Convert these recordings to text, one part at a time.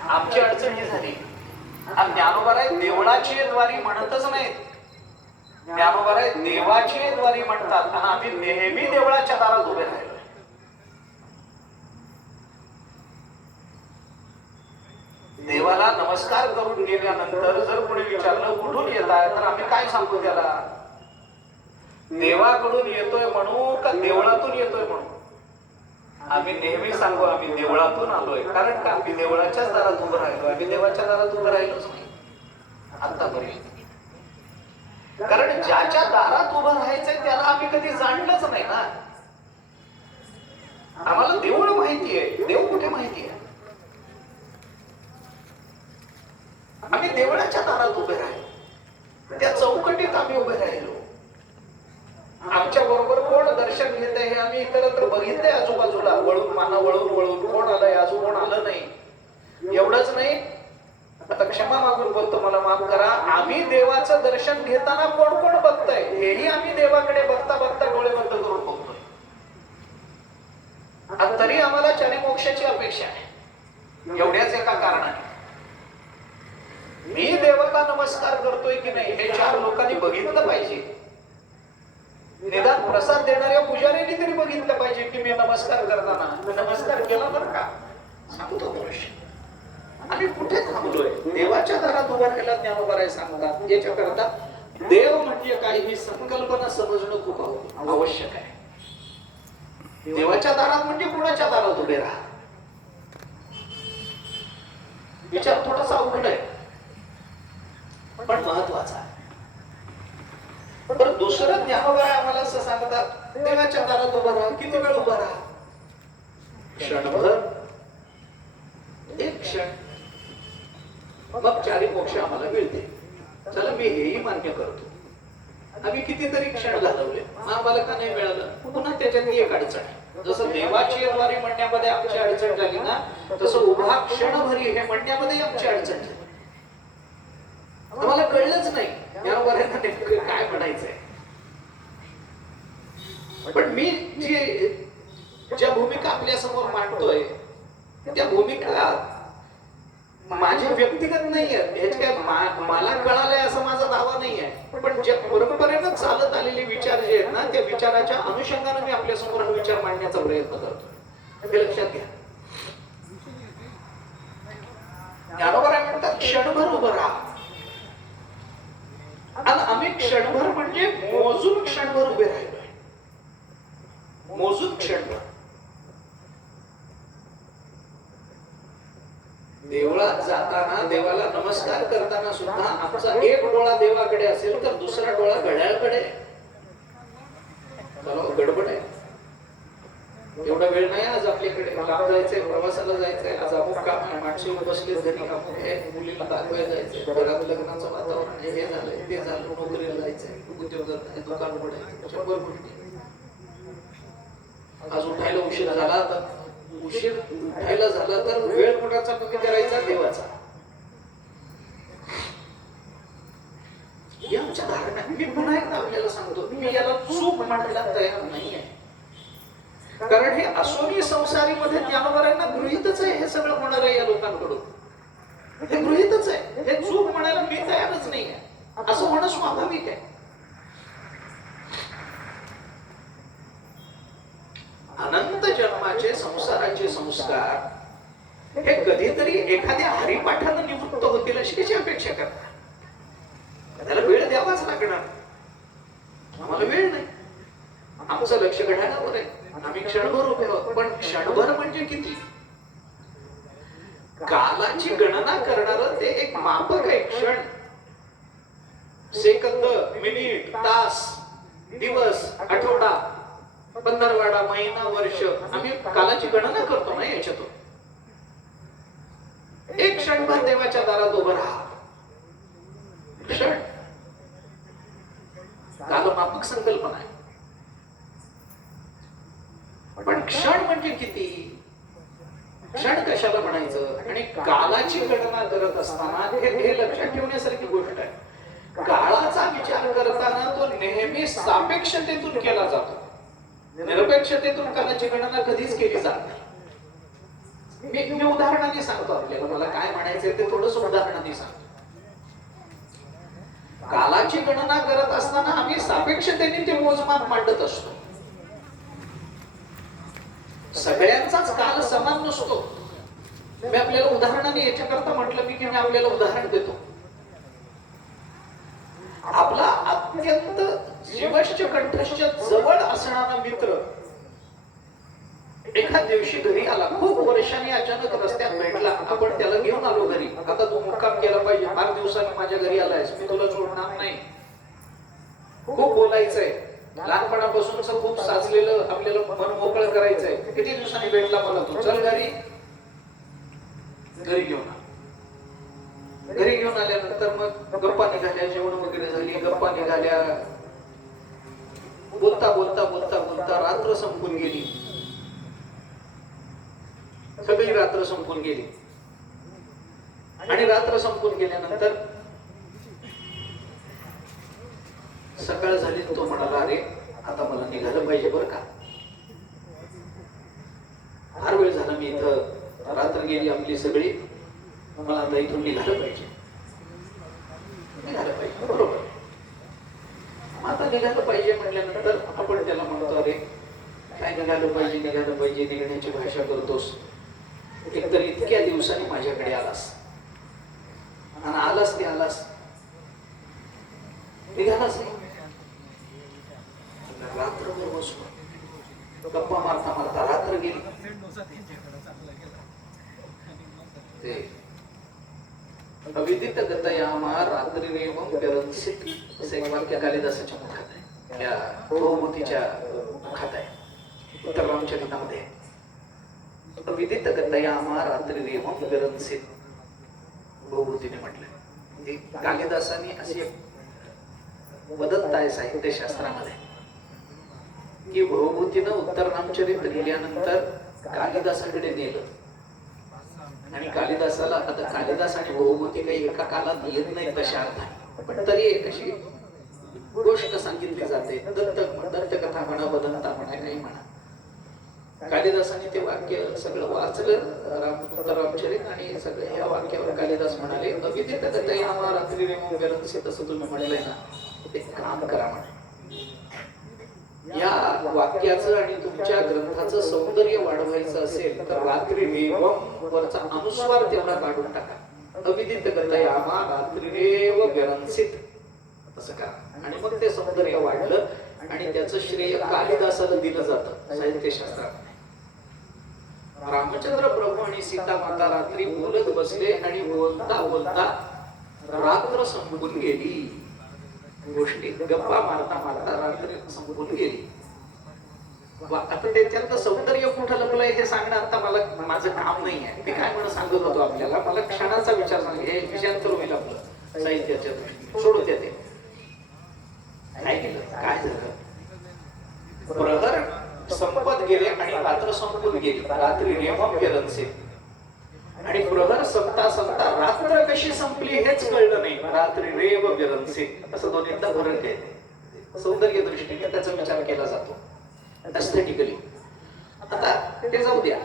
आमची अडचण ही झाली, ज्ञानोबाराय देवळाची द्वारी म्हणतच नाहीत, ज्ञानोबाराय देवाची द्वारी म्हणतात. आणि आम्ही नेहमी देवळाच्या दारात उभे राहिलो. देवाला नमस्कार करून गेल्यानंतर जर कोणी विचारलं कुठून येत आहे, तर आम्ही काय सांगू त्याला? देवाकडून येतोय म्हणू का देवळातून येतोय म्हणू? आम्ही नेहमी सांगू आम्ही देवळातून आलोय. कारण का? आम्ही देवळाच्याच दारात उभं राहिलो. आम्ही देवाच्या दारात उभं राहिलोच नाही आतापर्यंत. कारण ज्याच्या दारात उभं राहायचंय त्याला आम्ही कधी जाणलंच नाही ना. आम्हाला देऊळ माहितीये, देव कुठे माहितीये? आम्ही देवळाच्या दारात उभे राहिलो, त्या चौकटीत आम्ही उभे राहिलो. आमच्या बरोबर कोण दर्शन घेत आहे हे आम्ही इतरत्र बघितलंय. आजूबाजूला वळून माना वळून वळून कोण आलंय, अजून कोण आलं नाही. एवढंच नाही, आता क्षमा मागून बोलतो, मला माफ करा. आम्ही देवाचं दर्शन घेताना कोण कोण बघतंय हेही आम्ही देवाकडे बघता बघता डोळे बंद करून बघतोय. आणि तरी आम्हाला चने मोक्षाची अपेक्षा आहे. एवढ्याच एका कारणाने मी देवाला नमस्कार करतोय की नाही हे 4 लोकांनी बघितलं पाहिजे. निदान प्रसाद देणाऱ्या पुजाऱ्यांनी तरी बघितलं पाहिजे की मी नमस्कार करताना नमस्कार केला बरं का, सांगतो मनुष्य. आणि कुठे थांबलोय? देवाच्या दारात उभा राहिला. ज्ञानोबाराय सांगतात याच्या करता देव म्हणजे काय ही संकल्पना समजणं खूप आवश्यक आहे. देवाच्या दारात म्हणजे कुणाच्या दारात उभे राहा? विचार थोडासा अवघड आहे पण महत्वाचा आहे. पण दुसरं ज्ञानोबाराय आम्हाला असं सांगतात, देवाच्या दारात उभा राहा. किती वेळ उभा राहा? क्षणभर, एक क्षण, मग 4 मोक्ष आम्हाला मिळते. चला मी हेही मान्य करतो. आम्ही कितीतरी क्षण घालवले, आम्हाला का नाही मिळालं? पुन्हा त्याच्यात एक अडचण आहे. जसं देवाची द्वारी म्हणण्यामध्ये आमची अडचण झाली ना, तसं उभा क्षणभरी हे म्हणण्यामध्ये आमची अडचण झाली. आम्हाला कळलंच नाही ज्ञानोबारायांना नेमकं काय म्हणायचंय. पण मी ज्या भूमिका आपल्या समोर मांडतोय त्या भूमिका माझ्या व्यक्तिगत नाही आहेत. ह्याचे काय मला कळालंय असं माझा दावा नाही आहे. पण ज्या परंपरेनं चालत आलेले विचार जे आहेत ना, त्या विचाराच्या अनुषंगाने मी आपल्या समोर हा विचार मांडण्याचा प्रयत्न करतो. हे लक्षात घ्या. ज्ञानोबाराय म्हणतात क्षणभर उभं राहा. आणि आम्ही क्षणभर म्हणजे मोजून क्षणभर उभे राहिलोय. मोजून क्षणभर. देवळात जाताना देवाला नमस्कार करताना सुद्धा आमचा एक डोळा देवाकडे असेल तर दुसरा डोळा घड्याळकडे. गडबड आहे, एवढा वेळ नाही आज आपल्याकडे. लांब जायचंय, प्रवासाला जायचंय, आज अमुक काम आहे, माणसे बसले घरी, मुलीला दाखवायला जायचंय, घरात लग्नाचं वातावरण, हे झालंय ते झालं, नोकरीला जायचंय, उद्योगात दुकान उघडायचं, 100 गोष्टी. आज उठायला उशीर झाला तर उठायला झाला तर वेळ कुणाचा कमी करायचा? देवाचा. या आमच्या धारणा. मी पुन्हा एकदा आपल्याला सांगतो, मी याला चूक मांडायला तयार नाहीये. कारण हे असोनी संसारीमध्ये ज्ञानोबारायांना गृहीतच आहे हे सगळं होणार आहे या लोकांकडून. हे गृहीतच आहे. हे चूक म्हणायला मी तयारच नाहीये. असं होणं स्वाभाविक आहे. अनंत जन्माचे संसाराचे संस्कार हे कधीतरी एखाद्या हरिपाठानं निवृत्त होतील अशी कशी अपेक्षा करतात? त्याला वेळ द्यावाच लागणार. आम्हाला वेळ नाही. आमचं लक्ष घड्याळावर आहे. आम्ही क्षणभर उभे आहोत. पण क्षणभर म्हणजे किती? कालाची गणना करणारं ते एक मापक आहे. क्षण, सेकंद, मिनिट, तास, दिवस, आठवडा, पंधरवाडा, महिना, वर्ष. आम्ही कालाची गणना करतो ना याच्यातून. एक क्षणभर देवाच्या दारात उभं राहा. क्षण कालमापक संकल्पना आहे. पण क्षण म्हणजे किती? क्षण कशाला म्हणायचं? आणि कालाची गणना करत असताना हे लक्षात ठेवण्यासारखी गोष्ट आहे. काळाचा विचार करताना तो नेहमी सापेक्षतेतून केला जातो. निरपेक्षतेतून कालाची गणना कधीच केली जात नाही. मी उदाहरणाने सांगतो आपल्याला, मला काय म्हणायचंय ते थोडस उदाहरणाने सांगतो. कालाची गणना करत असताना आम्ही सापेक्षतेने ते मोजमाप मांडत असतो. सगळ्यांचाच काल समान नसतो. मी आपल्याला उदाहरणाने याच्याकरता म्हटलं की मी आपल्याला उदाहरण देतो. आपला अत्यंत जीवश्च कंठश्च जवळ असणारा मित्र एखाद दिवशी घरी आला, खूप वर्षांनी अचानक रस्त्यात भेटला, आपण त्याला घेऊन आलो घरी. आता तू मुक्काम केला पाहिजे, 5 दिवसांनी माझ्या घरी आलायस, मी तुला सोडणार नाही, खूप बोलायचंय, लहानपणापासूनच खूप साचलेलं आपल्याला मन मोकळं करायचंय, किती दिवसांनी भेटला मला तू, चल घरी. घरी घेऊन घरी घेऊन आल्यानंतर मग गप्पा निघाल्या, जेवण वगैरे झाली, गप्पा निघाल्या, बोलता बोलता बोलता बोलता रात्र संपून गेली. सगळी रात्र संपून गेली. आणि रात्र संपून गेल्यानंतर सकाळ झाली. तो म्हणाला, अरे आता मला निघालं पाहिजे बरं का, फार वेळ झाला, मी इथं रात्र गेली आपली सगळी, मला आता इथून निघालं पाहिजे. निघालं पाहिजे, बरोबर. आता निघालं पाहिजे म्हटल्यानंतर आपण त्याला म्हणतो, अरे काय निघालं पाहिजे, निघालं पाहिजे, निघण्याची भाषा करतोस. एकतर इतक्या दिवसांनी माझ्याकडे आलास आणि आलास ते आलास, निघालास नाही. रात्रभर बसलो, गप्पा मारता मारता रात्र गेली. ते अविदित गतयामा रात्रीरेवं व्यरंसित असं एक वाक्य कालिदासाच्या मुखात आहे, त्या बहुमतीच्या मुखात आहे, उत्तर रामचरितामध्ये. अविदित गतयामा रात्रीरेवं व्यरंसित बहुमतीने म्हटलंय. कालिदासाने अशी वदंत आहे साहित्यशास्त्रामध्ये की बहुभूतीनं उत्तर रामचरित लिहिल्यानंतर कालिदासाकडे नेलं आणि कालिदासाला, आता कालिदास आणि बहुभूती काही एका कालात येत नाही तशा अर्थाने, पण तरी एक अशी गोष्ट सांगितली जाते. दत्तकथा म्हणा, वदंता म्हणा, काही म्हणा. कालिदासाने ते वाक्य सगळं वाचलं उत्तर रामचरित आणि सगळं ह्या वाक्यावर कालिदास म्हणाले, अविदित गतयामा रात्रीरेवं व्यरंसित, असं तुम्ही म्हणलंय ना, ते काम करा म्हणे. या वाक्याचं आणि तुमच्या ग्रंथाचं सौंदर्य वाढवायचं असेल तर रात्रीरेवं वरचा अनुस्वार तेवढा काढून टाका. अविदित गतयामा रात्रीरेवं व्यरंसित असं करा, आणि मग ते सौंदर्य वाढलं आणि त्याचं श्रेय कालिदासाला दिलं जातं साहित्यशास्त्रामध्ये. रामचंद्र प्रभू आणि सीता माता रात्री बोलत बसले आणि बोलता बोलता रात्र संपून गेली. गोष्टी गप्पा मारता मारता रात्र संपून गेली. आता त्याच्यात सौंदर्य कुठं लपलंय हे सांगणं आता मला, माझं काम नाही आहे. ते काय म्हणून सांगत होतो आपल्याला, मला क्षणाचा विचार सांग, हे विषयांतर होईल आपलं साहित्याच्या दृष्टीने. सोडू द्या ते. काय केलं, काय झालं, प्रहर संपत गेले आणि रात्र संपून गेली. रात्रीरेवं व्यरंसित, आणि प्रहर संपता संपता रात्र कशी संपली हेच कळलं नाही. रात्रीरेवं व्यरंसित असं दोन्हींदा फरक आहे. सौंदर्य दृष्टीने त्याचा विचार केला जातो, एस्थेटिकली. आता ते जाऊ द्या.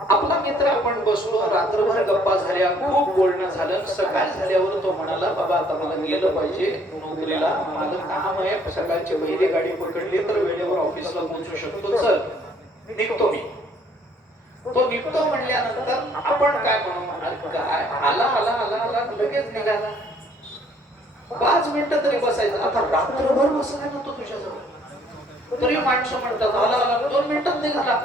आपला मित्र, आपण बसलो, रात्रभर गप्पा झाल्या, खूप बोलणं झालं. सकाळ झाल्यावर तो म्हणाला, बाबा आता मला गेलं पाहिजे नोकरीला, माझं काम आहे, सकाळची पहिली गाडी पकडली तर वेळेवर ऑफिसला पोहोचू शकतो, चल निघतो मी. तो निघतो म्हणल्यानंतर आपण काय म्हणू, काय आला आला आला आला लगेच निघाला. 5 मिनिटं तरी बसायचं. आता रात्रभर बसला ना तो तुझ्याजवळ, तरी माणसं म्हणतात आला आला 2 मिनिटात निघाला.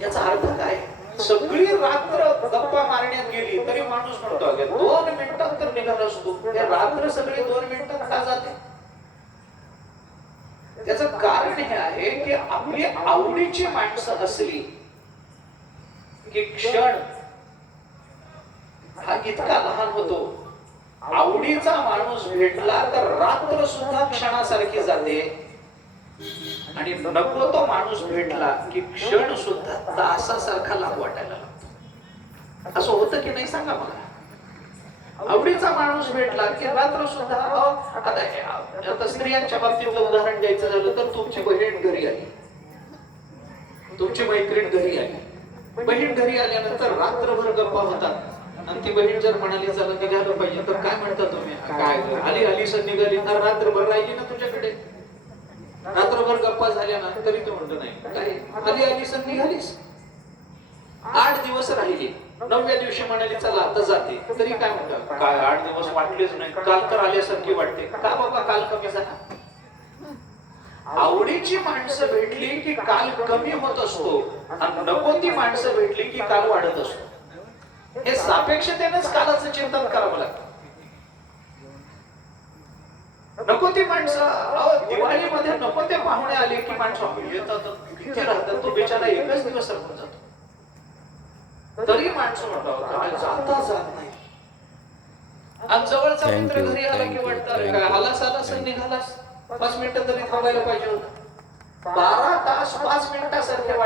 याचा अर्थ काय, सगळी रात्र गप्पा मारण्यात गेली तरी माणूस म्हणतो 2 मिनिटात तर निघाला असतो. रात्र सगळी 2 मिनिटात का जाते? त्याचं कारण हे आहे की आपली आवडीची माणसं असली की क्षण हा इतका लहान होतो. आवडीचा माणूस भेटला तर रात्र सुद्धा क्षणासारखी जाते, आणि नको तो माणूस भेटला की क्षण सुद्धा तासासारखा लांब वाटायला लागतो. असं होतं की नाही सांगा मला. आवडीचा माणूस भेटला की रात्र सुद्धा, आता स्त्रियांच्या बाबतीतलं उदाहरण द्यायचं झालं तर तुमची बहीण घरी आली, तुमची मैत्रीण घरी आली, बहीण घरी आल्यानंतर रात्रभर गप्पा होतात आणि ती बहीण जर म्हणाली चला निघालं पाहिजे तर काय म्हणता तुम्ही? काय आली आली सर निघाली तर रात्रभर राहिली ना तुझ्याकडे, रात्रभर गप्पा झाल्या ना तरी तू म्हणतो नाही काय आली आली सर निघालीस. 8 दिवस राहिली, 9व्या दिवशी म्हणाली चला आता जाते, तरी काय म्हणतात काय 8 दिवस वाटलेच नाही, काल तर आल्यासारखी वाटते. का बाबा काल कमी झाला? आवडीची माणसं भेटली की काल कमी होत असतो आणि नको ती माणसं भेटली की काल वाढत असतो. हे सापेक्षतेनेच कालाचं चिंतन करावं लागतं. नको ती माणसं दिवाळीमध्ये नको ते पाहुणे आले की माणसं येतात किती राहतात, तो बेचारा एकच दिवस संपून जातो. तरी माणसं म्हणतात जाता जात नाही. आणि जवळचा मित्र घरी आला की वाटतं काय आलास आलास निघालास, 5 मिनिटं तरी थांबायला पाहिजे होतं. 12 तास 5 मिनिटासारखे